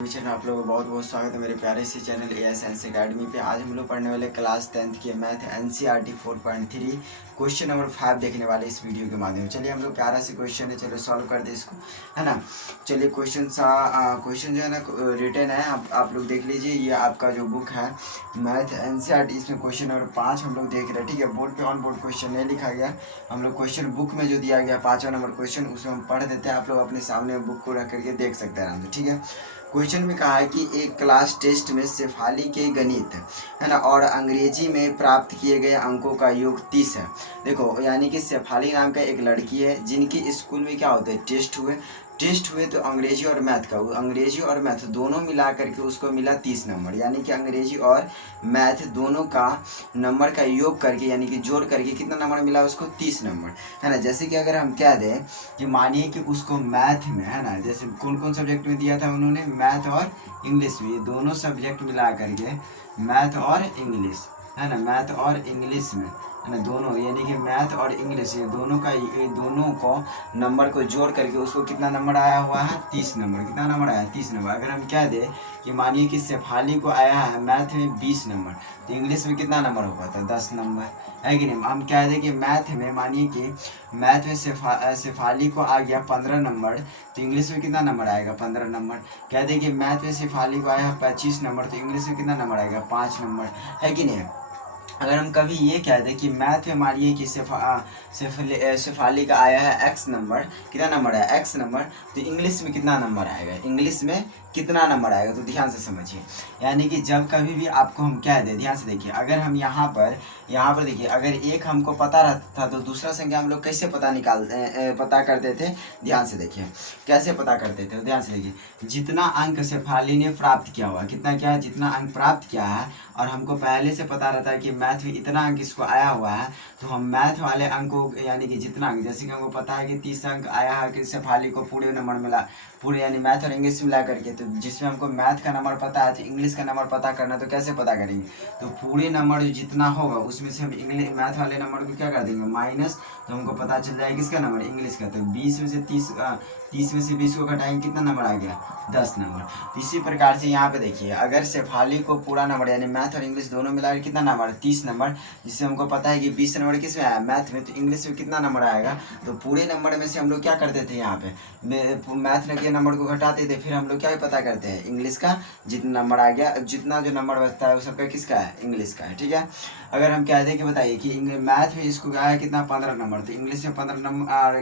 Channel आप लोगों का बहुत बहुत स्वागत है मेरे प्यारे सी channel A S science academy पे। आज हम लोग पढ़ने वाले क्लास 10th की मैथ एनसीईआरटी 4.3 क्वेश्चन नंबर 5 देखने वाले इस वीडियो के माध्यम से। चलिए हम लोग प्यारा सी क्वेश्चन है, चलो सॉल्व कर दे इसको, है ना। चलिए क्वेश्चन जो है ना रिटर्न है, आप लोग देख लीजिए। ये आपका जो बुक है मैथ एनसीईआरटी, इसमें क्वेश्चन नंबर 5 हम लोग देख रहे हैं, ठीक है। बोर्ड पे ऑन बोर्ड क्वेश्चन नहीं लिखा गया, हम लोग क्वेश्चन बुक में जो दिया गया 5वां नंबर क्वेश्चन उसमें हम पढ़ देते हैं। आप लोग अपने सामने बुक को रख करके देख सकते हैं आराम से, ठीक है। क्वेश्चन में कहा है कि एक क्लास टेस्ट में शेफाली के गणित, है ना, और अंग्रेजी में प्राप्त किए गए अंकों का योग 30 है। देखो यानी कि शेफाली नाम का एक लड़की है जिनकी स्कूल में क्या होता है टेस्ट हुए तो अंग्रेजी और मैथ दोनों मिला करके उसको मिला 30 नंबर। यानी कि अंग्रेजी और मैथ दोनों का नंबर का योग करके यानी कि जोड़ करके कितना नंबर मिला उसको 30 नंबर, है ना। जैसे कि अगर हम कह दें कि मानिए कि उसको मैथ में, है ना, जैसे कौन कौन सब्जेक्ट में दिया था उन्होंने, मैथ और इंग्लिश में, ये दोनों सब्जेक्ट मिला करके मैथ और इंग्लिश, है ना, मैथ और इंग्लिश में, है ना, दोनों यानी कि मैथ और इंग्लिश ये दोनों को नंबर को जोड़ करके उसको कितना नंबर आया हुआ है 30 नंबर। कितना नंबर आया 30 नंबर। अगर हम कह दें कि मानिए कि शेफाली को आया है मैथ में 20 नंबर, तो इंग्लिश में कितना नंबर होगा तो 10 नंबर, है कि नहीं। हम कह दें कि मैथ में मानिए कि मैथ में शेफाली को आ गया 15 नंबर, तो इंग्लिश में कितना नंबर आएगा 15 नंबर। कह दें कि मैथ में शेफाली को आया है 25 नंबर, तो इंग्लिश में कितना नंबर आएगा 5 नंबर, है कि नहीं। अगर हम कभी ये कह दें कि मैथ में मानिए कि शेफाली का आया है x नंबर, कितना नंबर है x नंबर, तो इंग्लिश में कितना नंबर आएगा, इंग्लिश में कितना नंबर आएगा, तो ध्यान से समझिए। यानी कि जब कभी भी आपको हम कह दें, ध्यान से देखिए, अगर हम यहाँ पर देखिए, अगर एक हमको पता रहता था तो दूसरा संख्या हम लोग कैसे पता करते थे, ध्यान से देखिए कैसे पता करते थे, ध्यान से देखिए। जितना अंक शेफाली ने प्राप्त किया हुआ, कितना क्या है, जितना अंक प्राप्त किया है, और हमको पहले से पता रहता है कि मैथ में इतना अंक इसको आया हुआ है, तो हम मैथ वाले अंक को यानी कि जितना अंक, जैसे कि हमको पता है कि 30 अंक आया है कि शेफाली को पूरे नंबर मिला, पूरे यानी मैथ और इंग्लिश मिला करके, तो जिसमें हमको मैथ का नंबर पता है तो इंग्लिश का नंबर पता करना, तो कैसे पता करेंगे, तो पूरे नंबर जितना होगा उसमें से हम इंग्लिश मैथ वाले नंबर को क्या कर देंगे माइनस, तो हमको पता चल जाएगा किसका नंबर, इंग्लिश का। तो 20 में से 30 में से 20 को घटाएंगे, कितना नंबर आ गया 10 नंबर। तो इसी प्रकार से यहाँ पे देखिए, अगर शेफाली को पूरा नंबर यानी मैथ और इंग्लिश दोनों मिलाकर कितना नंबर 30 नंबर, जिससे हमको पता है कि 20 नंबर किस में आया मैथ में, तो इंग्लिश में कितना नंबर आएगा, तो पूरे नंबर में से हम लोग क्या करते थे यहाँ पे मैथ के नंबर को घटाते थे, फिर हम लोग क्या पता करते हैं इंग्लिश का जितना नंबर आ गया, जितना जो नंबर बचता है वो सबका किसका है, इंग्लिश का है, ठीक है। अगर हम कह दें कि बताइए कि मैथ में इसको आया है कितना 15 नंबर, तो इंग्लिश में 15 नंबर,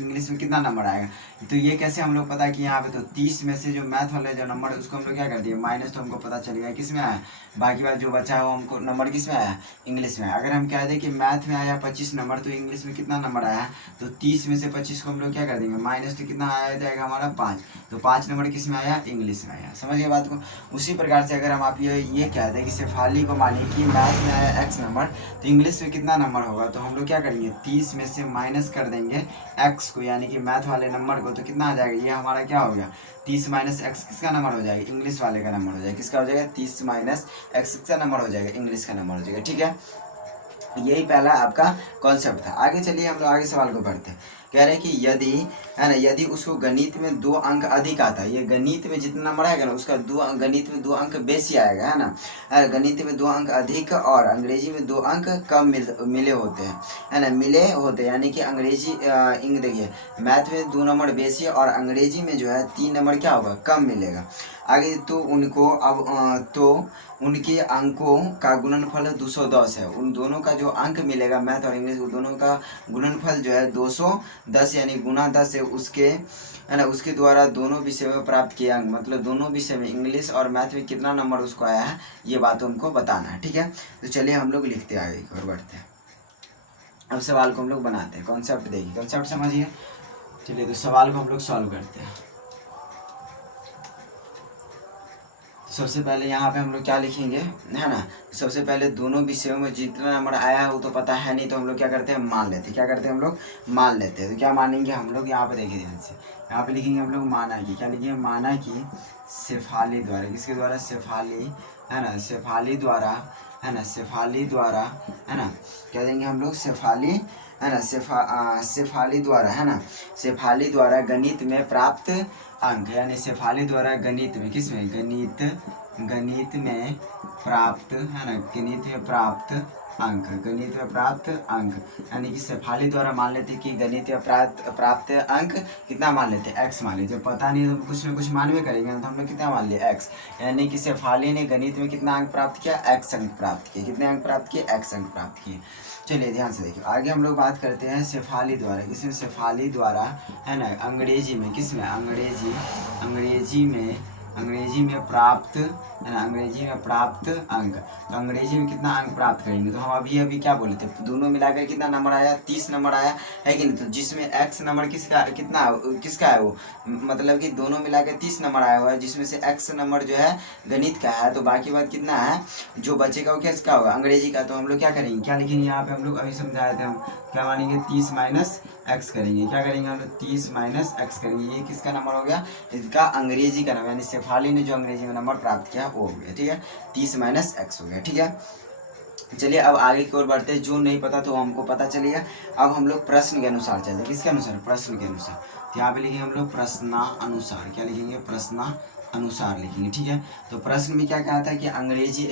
इंग्लिश में कितना नंबर आएगा, तो ये कैसे हम लोग पता कि यहाँ पे तो 30 में से जो मैथ वाले जो नंबर है उसको हम लोग क्या कर दिए माइनस, तो हमको पता चल गया किस में आया, बाकी बात जो बचा है वो हमको नंबर किस में आया, इंग्लिश में। अगर हम कह दें कि मैथ में आया 25 नंबर, तो इंग्लिश में कितना नंबर आया, तो 30 में से 25 को हम लोग क्या कर देंगे माइनस, तो कितना आया जाएगा हमारा 5, तो 5 नंबर किस में आया, इंग्लिश में आया। समझिए बात को। उसी प्रकार से अगर हम आप ये कह दें कि शेफाली को मानिए कि मैथ में आया x नंबर, तो इंग्लिश में कितना नंबर होगा, तो हम लोग क्या करेंगे 30 में से माइनस कर देंगे x को यानी कि मैथ वाले नंबर को, तो कितना आ जाएगा, ये हमारा क्या हो गया 30 माइनस एक्स किसका नंबर हो जाएगा, इंग्लिश वाले का नंबर हो जाएगा। किसका हो जाएगा 30 माइनस एक्स किसका नंबर हो जाएगा, इंग्लिश का नंबर हो जाएगा, ठीक है। यही पहला आपका कॉन्सेप्ट था। आगे चलिए हम लोग आगे सवाल को पढ़ते हैं। कह रहे हैं कि यदि, है ना, यदि उसको गणित में 2 अंक अधिक आता है, ये गणित में जितना नंबर आएगा ना उसका गणित में 2 अंक बेसी आएगा, है ना। गणित में 2 अंक अधिक और अंग्रेजी में 2 अंक कम मिले होते हैं, है ना, मिले होते हैं, यानी कि अंग्रेजी देखिए मैथ में 2 नंबर बेसी और अंग्रेजी में जो है 3 नंबर क्या होगा कम मिलेगा। आगे तो उनको अब तो उनके अंकों का गुणनफल 210 है। उन दोनों का जो अंक मिलेगा मैथ और इंग्लिश, दोनों का गुणनफल जो है 210 यानी गुना 10 है उसके, है ना, उसके द्वारा दोनों विषय में प्राप्त किए अंक, मतलब दोनों विषय में इंग्लिश और मैथ में कितना नंबर उसको आया है ये बात हमको बताना है, ठीक है। तो चलिए हम लोग लिखते हैं आगे और बढ़ते हैं। अब सवाल को हम लोग बनाते हैं, कॉन्सेप्ट देखिए, कॉन्सेप्ट समझिए। चलिए तो सवाल को हम लोग सॉल्व करते हैं। सबसे पहले यहाँ पे हम लोग क्या लिखेंगे, है ना, सबसे पहले दोनों विषयों में जितना नंबर आया है वो तो पता है नहीं, तो हम लोग क्या करते हैं मान लेते हैं, क्या करते हैं हम लोग मान लेते हैं। तो क्या मानेंगे हम लोग, यहाँ पे देखिए ध्यान से, यहाँ पे लिखेंगे हम लोग माना कि, क्या लिखेंगे माना कि शेफाली द्वारा, किसके द्वारा, शेफाली, है ना, शेफाली द्वारा, है ना, शेफाली द्वारा, है ना, क्या देंगे हम लोग शेफाली है ना, शेफाली द्वारा, है ना, शेफाली द्वारा गणित में प्राप्त अंक, यानी शेफाली द्वारा गणित में, किस में, गणित में प्राप्त, है ना, गणित में प्राप्त अंक, गणित में प्राप्त अंक, यानी कि शेफाली द्वारा मान लेते कि गणित में प्राप्त अंक कितना मान लेते, एक्स मान लेते, पता नहीं तो कुछ ना कुछ मानवे करेंगे, तो हमने कितना मान लिया, एक्स, यानी कि शेफाली ने गणित में कितना अंक प्राप्त किया, एक्स अंक प्राप्त किए, कितने अंक प्राप्त किए, एक्स अंक प्राप्त किए। चलिए ध्यान से देखिए, आगे हम लोग बात करते हैं शेफाली द्वारा, किसमें, शेफाली द्वारा, है ना, अंग्रेजी में, किसमें, अंग्रेजी में प्राप्त, है ना, अंग्रेजी में प्राप्त अंक, तो अंग्रेजी में कितना अंक प्राप्त करेंगे, तो हम अभी क्या बोले थे, दोनों मिलाकर कितना नंबर आया, 30 नंबर आया, है कि नहीं, तो जिसमें एक्स नंबर किसका है वो, मतलब कि दोनों मिलाकर 30 नंबर आया हुआ है, जिसमें से एक्स नंबर जो है गणित का है, तो बाकी बात कितना है जो बचेगा वो किसका होगा, अंग्रेजी का, तो हम लोग क्या करेंगे, क्या लिखेंगे यहाँ पे, हम लोग अभी समझाए थे, हम क्या मानेंगे, 30 माइनस एक्स करेंगे, क्या करेंगे हम लोग, 30 माइनस एक्स करेंगे, ये किसका नंबर हो गया, इसका अंग्रेजी का नंबर, यानी शेफाली ने जो अंग्रेजी में नंबर प्राप्त किया वो हो गया, ठीक है, 30 माइनस एक्स हो गया, ठीक है। चलिए अब आगे की ओर बढ़ते हैं, जो नहीं पता तो हमको पता चलेगा। अब हम लोग प्रश्न के अनुसार चलते हैं, किसके अनुसार, प्रश्न के अनुसार, तो यहाँ पे लिखेंगे हम लोग प्रश्नानुसार, क्या लिखेंगे, प्रश्नानुसार लिखेंगे, ठीक है। तो प्रश्न में क्या कहा था कि अंग्रेजी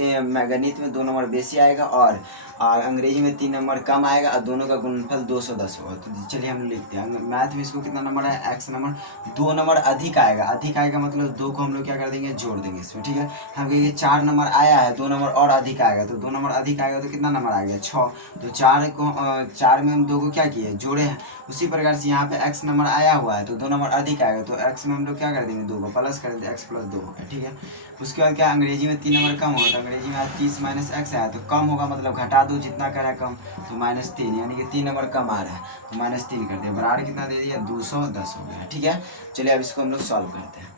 गणित में 2 नंबर बेसी आएगा और अंग्रेजी में 3 नंबर कम आएगा और दोनों का गुणनफल 210 होगा। तो चलिए हम लिखते हैं, मैथ में इसको कितना नंबर है, एक्स नंबर, 2 नंबर अधिक आएगा मतलब 2 को हम लोग क्या कर देंगे, जोड़ देंगे इसमें, ठीक है। हम कहेंगे 4 नंबर आया है, 2 नंबर और अधिक आएगा, तो 2 नंबर अधिक आएगा तो कितना नंबर आ गया, 6, तो 4 में हम 2 को क्या किए, जोड़े हैं। उसी प्रकार से यहाँ पे x नंबर आया हुआ है तो 2 नंबर अधिक आएगा, तो x में हम लोग क्या कर देंगे, 2 को प्लस कर देंगे, x प्लस 2 हो गया, ठीक है। उसके बाद क्या, अंग्रेजी में 3 नंबर कम होगा, तो अंग्रेजी में 30 माइनस एक्स आया, तो कम होगा मतलब घटा दो, जितना करा कम, तो -3, यानी कि 3 नंबर कम आ रहा है, तो -3 कर दिया, बराबर कितना दे दिया, 210 हो गया, ठीक है। चलिए अब इसको हम लोग सॉल्व करते हैं,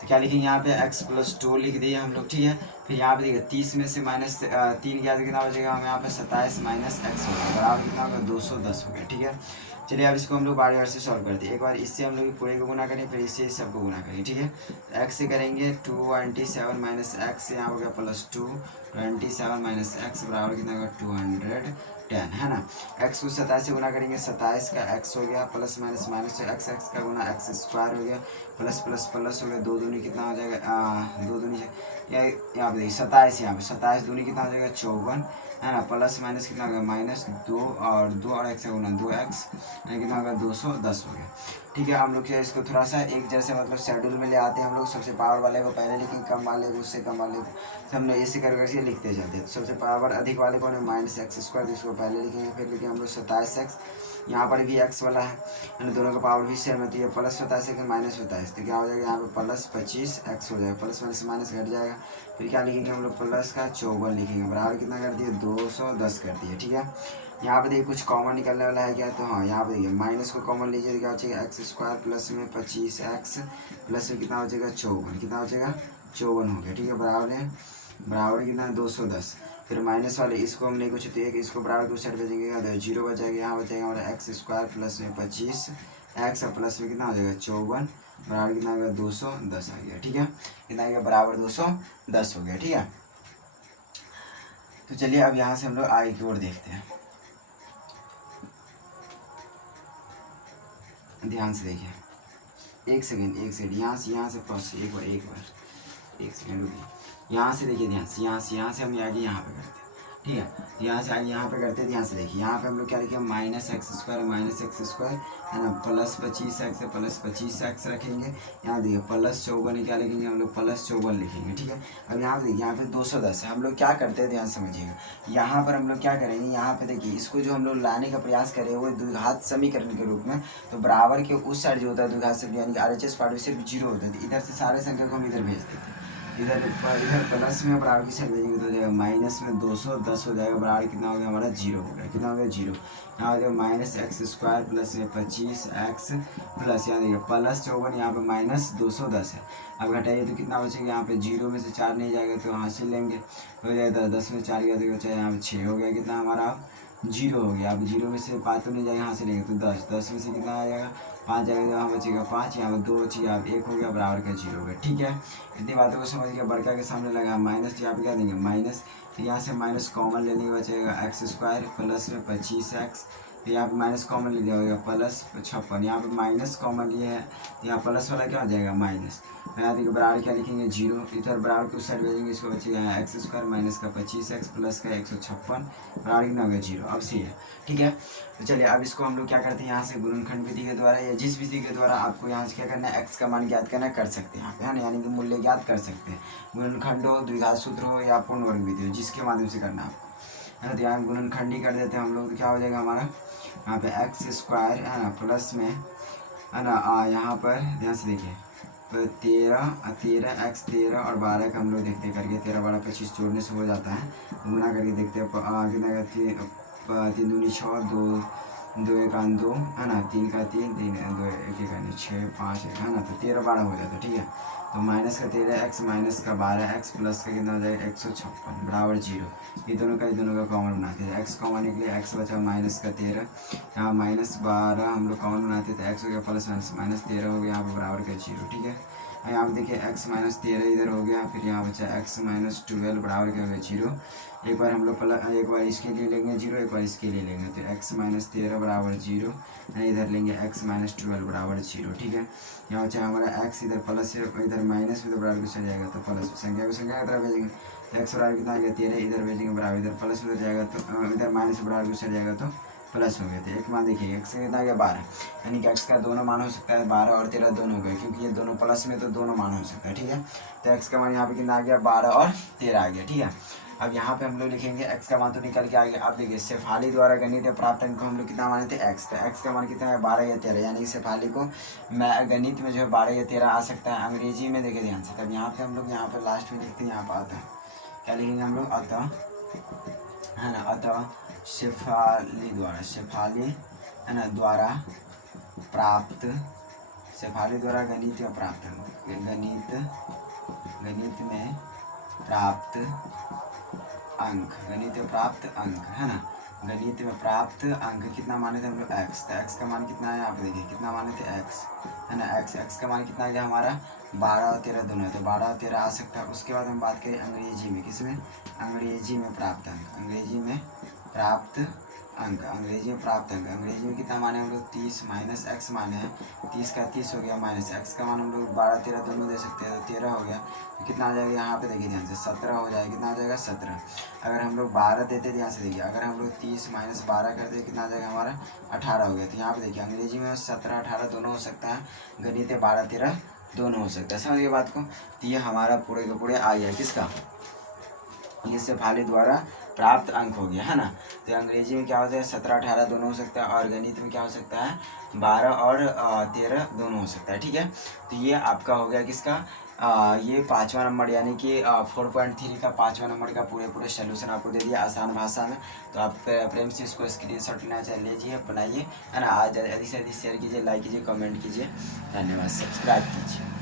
तो क्या लिखेंगे यहाँ पे, x प्लस 2 लिख दिए हम लोग, ठीक है। फिर यहाँ पे देखिए 30 में से -3 गया तो कितना बचेगा, हम यहाँ पे 27 माइनस एक्स हो गया, बराबर कितना होगा, 210 हो गया, ठीक है। चलिए अब इसको हम लोग बार बार से सॉल्व करते हैं, एक बार इससे हम लोग पूरे को गुना करें, फिर इससे इस सबको गुना करें, ठीक है। एक्स से करेंगे 227 माइनस एक्स, यहाँ हो गया +2, 27 माइनस एक्स बराबर कितना होगा, 210, है ना। एक्स को 27 से गुना करेंगे, 27 का एक्स हो गया, plus minus minus x, x का गुना एक्स स्क्वायर हो गया, प्लस प्लस प्लस हो गया, 2 दूनी कितना हो जाएगा, 2 दूनी यहाँ पे देखिए 27, यहाँ पे 27 दूनी कितना हो जाएगा, 54, है ना, प्लस माइनस कितना हो गया, -2 और 2 और एक्स का गुना 2x, कितना होगा, 210 हो गया, ठीक है। हम लोग क्या इसको थोड़ा सा एक जैसे मतलब शेड्यूल में ले आते हैं, हम लोग सबसे पावर वाले को पहले लिखेंगे, कम वाले को उससे कम वाले को, हम लोग ऐसे करके लिखते जाते हैं। तो सबसे पावर अधिक वाले को -x², तो इसको पहले लिखेंगे, फिर लिखेंगे हम लोग 27x, यहाँ पर भी x वाला है, दोनों का पावर भी सेम होती है, +27 है -27, तो क्या हो जाएगा, यहाँ पे +25x हो जाएगा, प्लस माइनस माइनस घट जाएगा, फिर क्या लिखेंगे हम लोग, प्लस का 54 लिखेंगे, बराबर कितना कर दिए, 210 कर दिए, ठीक है। यहाँ पे देखिए कुछ कॉमन निकलने वाला है क्या, तो हाँ यहाँ पे देखिए माइनस को कॉमन लीजिए, तो क्या बचेगा, x² प्लस में 25x प्लस में कितना बचेगा, 54, कितना बचेगा, 54 हो गया, ठीक है। बराबर कितना, 210, फिर माइनस वाले इसको हम नहीं कुछ, तो एक इसको बराबर दूसरी साइड भेजेंगे, तो 0 बचेगा, यहाँ बचेगा हमारा x² प्लस में 25x प्लस में कितना हो जाएगा, 54, बराबर कितना हो गया, 210 आ गया, ठीक है। कितना आ गया, बराबर 210 हो गया, ठीक है। तो चलिए अब यहाँ से हम लोग आगे की ओर देखते हैं, ध्यान से देखिए, एक सेकंड यहाँ से प्रोसेस एक बार एक सेकंड रुकिए, यहाँ से देखिए ध्यान से, यहाँ से हम आगे यहाँ पे करते हैं, ठीक है। यहाँ से आगे यहाँ पे करते हैं, ध्यान से देखिए, यहाँ पे हम लोग क्या लिखेंगे, -x², है ना, +25x प्लस 25x रखेंगे, यहाँ देखिए +54 क्या लिखेंगे हम लोग, +54 लिखेंगे, ठीक है। अब यहाँ पे देखिए, यहाँ पे 210 है, हम लोग क्या करते हैं, ध्यान समझिएगा, यहाँ पर हम लोग क्या करेंगे, यहाँ पे देखिए इसको जो हम लोग लाने का प्रयास करें वो द्विघात समीकरण के रूप में, तो बराबर के उस साइड जो होता है द्विघात समीकरण, यानी कि RHS पार्ट में सिर्फ 0 होता है, तो इधर से सारे संख्या को हम इधर भेज देते हैं, इधर प्लस में बराबर की साइड भेजेंगे तो हो जाएगा माइनस में 210 हो जाएगा, बराबर कितना हो गया हमारा, 0 हो गया, कितना हो गया, 0। यहाँ हो जाएगा -x² प्लस में 25x प्लस, यहाँ देखिए +54, यहाँ पे -210 है, अब घटाइए तो कितना बचेगा, यहाँ पे 0 में से 4 नहीं जाएगा तो हासिल लेंगे, हो जाएगा 10 में 4 गया तो बचा यहाँ पे 6 हो गया, कितना हमारा 0 हो गया। अब 0 में से 5 तो नहीं जाएगा, यहाँ से लेंगे तो 10 में से कितना आ जाएगा, 5 जाएगा, तो यहाँ बचेगा 5, यहाँ पर 2 बची, यहाँ 1 हो गया, बराबर का 0 हो गया, ठीक है। इतनी बातों को समझ गया, बड़का के सामने लगा माइनस, तो यहाँ पे क्या देंगे माइनस, तो यहाँ से माइनस कॉमन लेने के बचेगा x² प्लस में 25x, तो यहाँ पे माइनस कॉमन ले जाएगा प्लस 56, यहाँ पे माइनस कॉमन लिए है तो यहाँ प्लस वाला क्या हो जाएगा माइनस। यहाँ देखिए बराबर क्या लिखेंगे 0, इधर बराबर को साइड भेजेंगे, इसको बचेगा एक्स स्क्वायर माइनस का 25x प्लस का 156 बराबर कितना हो गया 0। अब सही है, ठीक है। तो चलिए अब इसको हम लोग क्या करते हैं, यहाँ से गुणनखंड विधि के द्वारा या जिस विधि के द्वारा आपको यहाँ से क्या करना है एक्स का मान ज्ञात करना कर सकते हैं यहाँ पे, है ना, यानी कि मूल्य ज्ञात कर सकते हैं। गुणनखंड हो, द्विघात सूत्र हो या पूर्ण वर्ग विधि हो, जिसके माध्यम से करना आपको, है ना। तो यहाँ गुणनखंड ही कर देते हैं हम लोग, तो क्या हो जाएगा हमारा यहाँ पे एक्स स्क्वायर, है ना, प्लस में, है ना, यहाँ पर ध्यान से देखिए तो 13 एक्स 13 और 12 का हम लोग देखते करके 13 12 25 जोड़ने से हो जाता है, गुना करके देखते हैं कितना 3 दूनी 6, 2 1 2, है ना, 3 का 3 3 2 1 1 6 5 1, है ना, तो 13 12 हो जाता है, ठीक है। तो माइनस का 13x माइनस का 12x प्लस का कितना हो जाएगा 156 बराबर 0। ये दोनों का कॉमन बनाते हैं, x कॉमन निकले, x बचा माइनस का 13, यहाँ माइनस 12 हम लोग कॉमन बनाते थे, x हो गया प्लस माइनस 13 हो गया यहाँ पर बराबर का 0, ठीक है। यहाँ पे देखिए x माइनस 13 इधर हो गया, फिर यहाँ बचा x माइनस 12 बराबर क्या हो गया 0। एक बार हम लोग एक बार इसके लिए लेंगे 0, एक बार इसके लिए लेंगे, तो x माइनस 13 बराबर 0, इधर लेंगे x माइनस 12 बराबर 0, ठीक है। यहाँ बचा हमारा x इधर प्लस है, इधर माइनस में तो बराबर कुछ जाएगा तो प्लस, संख्या को संख्या की तरफ भेजेंगे तो x बराबर कितना आ गया 13, इधर भेजेंगे बराबर, इधर प्लस उधर जाएगा तो इधर माइनस बराबर कुछ जाएगा तो प्लस हो गया। तो एक मान देखिए x कितना आ गया 12, यानी कि x का दोनों मान हो सकता है 12 और 13 दोनों हो गए, क्योंकि ये दोनों प्लस में तो दोनों मान हो सकता है, ठीक है। तो x का मान यहाँ पे कितना आ गया 12 और 13 आ गया, ठीक है। अब यहाँ पे हम लोग लिखेंगे x का मान तो निकल के आ गया। अब देखिए शेफाली द्वारा गणित प्राप्त अंक को हम लोग कितना माने थे x, तो x का मान कितना है 12 या 13, यानी शेफाली को मैं गणित में जो है 12 या 13 आ सकता है, अंग्रेजी में देखे ध्यान से। तब यहाँ पे हम लोग यहाँ पर लास्ट में लिखते हैं, यहाँ पर आता क्या लिखेंगे हम लोग अतः, है ना, अतः शेफाली है ना द्वारा प्राप्त, शेफाली द्वारा गणित में प्राप्त गणित में प्राप्त अंक, गणित में प्राप्त अंक, है ना, गणित में प्राप्त अंक कितना माने थे हम लोग x, तो x का मान कितना है यहाँ पे देखिए कितना माने थे x, है ना, x का मान कितना आ गया हमारा 12 और 13 दोनों है, तो 12 और 13 आ सकता है। उसके बाद हम बात करें अंग्रेजी में, किसमें, अंग्रेजी में प्राप्त अंक, अंग्रेजी में प्राप्त अंक, अंग्रेजी में प्राप्त अंक, अंग्रेजी में कितना माने हम लोग 30 माइनस एक्स माने हैं, 30 का 30 हो गया माइनस एक्स का मान हम लोग 12 13 दोनों दे सकते हैं, तो 13 हो गया, तो कितना आ जाएगा यहाँ पे देखिए ध्यान से 17 हो जाएगा, कितना आ जाएगा 17। अगर हम लोग 12 देते ध्यान से देखिए, अगर हम लोग 30 माइनस 12 करते कितना आ जाएगा हमारा 18 हो गया। तो यहाँ पे देखिए अंग्रेजी में 17 18 दोनों हो सकता है, गणित 12 13 दोनों हो सकता है, समझ गए बात को। तो ये हमारा पूरे के पूरे आ गया किसका, ये शेफाली द्वारा प्राप्त अंक हो गया, है ना। तो अंग्रेजी में क्या होता है 17 18 दोनों हो सकता है, और गणित में क्या हो सकता है 12 और 13 दोनों हो सकता है, ठीक है। तो ये आपका हो गया किसका, ये 5वां नंबर, यानी कि 4.3 का 5वां नंबर का पूरे सोल्यूशन आपको दे दिया आसान भाषा में। तो आप प्रेम से इसको स्क्रीनशॉट लेना चाहिए, लीजिए बनाइए, है ना। आज अधिक से अधिक शेयर कीजिए, लाइक कीजिए, कमेंट कीजिए, धन्यवाद, सब्सक्राइब कीजिए।